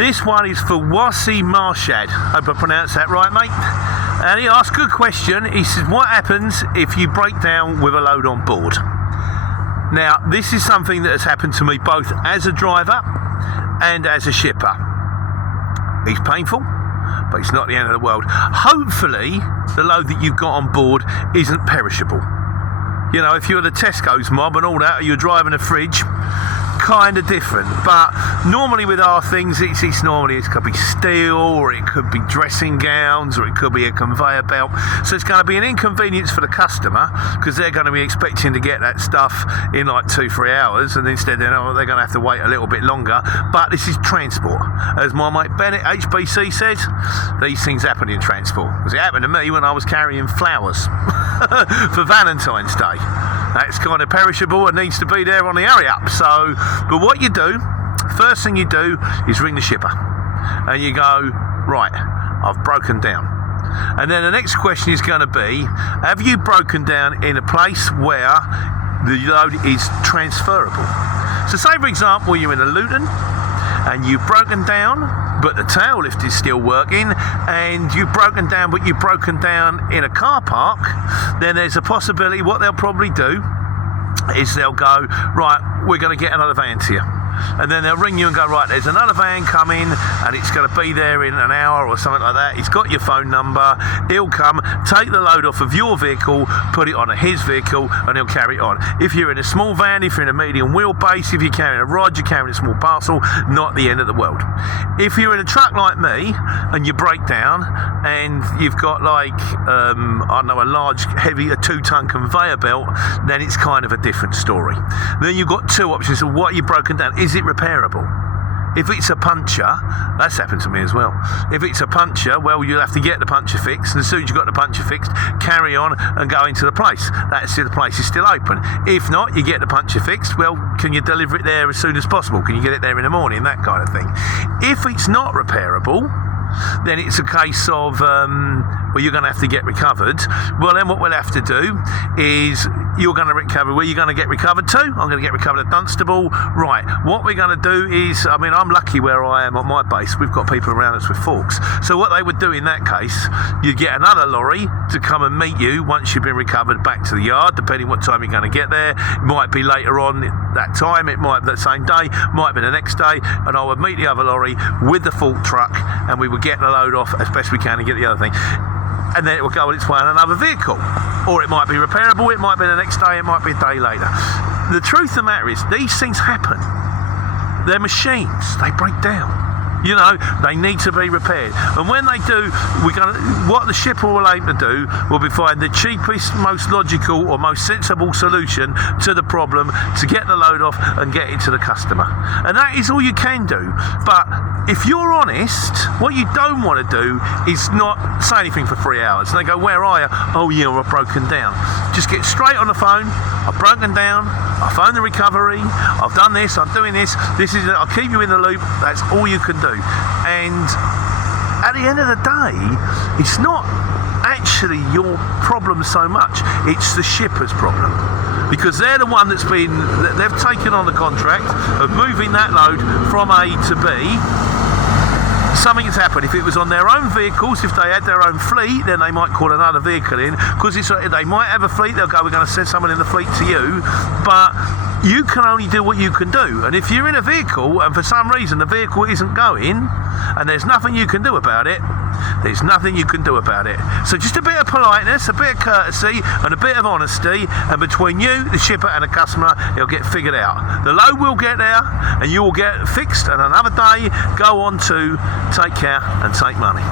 This one is for Wasi Marshad. Hope I pronounced that right, mate. And he asked a good question. He says, what happens if you break down with a load on board? Now, this is something that has happened to me both as a driver and as a shipper. It's painful, but it's not the end of the world. Hopefully, the load that you've got on board isn't perishable. You know, if you're the Tesco's mob and all that, or you're driving a fridge, kind of different. But normally with our things, it could be steel, or it could be dressing gowns, or it could be a conveyor belt. So it's going to be an inconvenience for the customer, because they're going to be expecting to get that stuff in like 2-3 hours, and instead they're going to have to wait a little bit longer. But this is transport. As my mate Bennett, HBC, says, these things happen in transport. Because it happened to me when I was carrying flowers for Valentine's Day. That's kind of perishable and needs to be there on the hurry up. So, but what you do, first thing you do is ring the shipper and you go, right, I've broken down. And then the next question is going to be, have you broken down in a place where the load is transferable? So say, for example, you're in a Luton and you've broken down, but the tail lift is still working, and you've broken down, but you've broken down in a car park, then there's a possibility what they'll probably do is they'll go, right, we're going to get another van to you. And then they'll ring you and go, right, there's another van coming and it's going to be there in an hour or something like that. He's got your phone number. He'll come, take the load off of your vehicle, put it on his vehicle, and he'll carry it on. If you're in a small van, if you're in a medium wheelbase, if you're carrying a rod, you're carrying a small parcel, not the end of the world. If you're in a truck like me and you break down and you've got like, I don't know, a large, heavy, a 2-ton conveyor belt, then it's kind of a different story. Then you've got two options of what you've broken down. Is it repairable? If it's a puncture, that's happened to me as well. If it's a puncture, well, you'll have to get the puncture fixed, and as soon as you've got the puncture fixed, carry on and go into the place. That's if the place is still open. If not, you get the puncture fixed, well, can you deliver it there as soon as possible? Can you get it there in the morning? That kind of thing. If it's not repairable, then it's a case of, well, you're going to have to get recovered. Well, then what we'll have to do is you're going to recover. Where you're going to get recovered to? I'm going to get recovered at Dunstable. Right. What we're going to do is, I mean, I'm lucky where I am on my base. We've got people around us with forks. So what they would do in that case, you'd get another lorry to come and meet you once you've been recovered back to the yard, depending what time you're going to get there. It might be later on that time. It might be that same day. Might be the next day. And I would meet the other lorry with the fork truck, and we would get the load off as best we can and get the other thing. And then it will go on its way on another vehicle. Or it might be repairable, it might be the next day, it might be a day later. The truth of the matter is, these things happen. They're machines, they break down. You know, they need to be repaired. And when they do, what the shipper will aim to do will be find the cheapest, most logical or most sensible solution to the problem to get the load off and get it to the customer. And that is all you can do. But if you're honest, what you don't want to do is not say anything for 3 hours. And they go, where are you? Oh yeah, I've broken down. Just get straight on the phone. I've broken down. I phoned the recovery. I've done this. I'm doing this. I'll keep you in the loop. That's all you can do. And at the end of the day, it's not actually your problem so much. It's the shipper's problem. Because they're the one they've taken on the contract of moving that load from A to B. Something has happened. If it was on their own vehicles, if they had their own fleet, then they might call another vehicle in. Because they might have a fleet, they'll go, we're going to send someone in the fleet to you. But you can only do what you can do. And if you're in a vehicle and for some reason the vehicle isn't going and there's nothing you can do about it, there's nothing you can do about it. So just a bit of politeness, a bit of courtesy and a bit of honesty, and between you, the shipper and the customer, it'll get figured out. The load will get there and you will get fixed, and another day go on to take care and take money.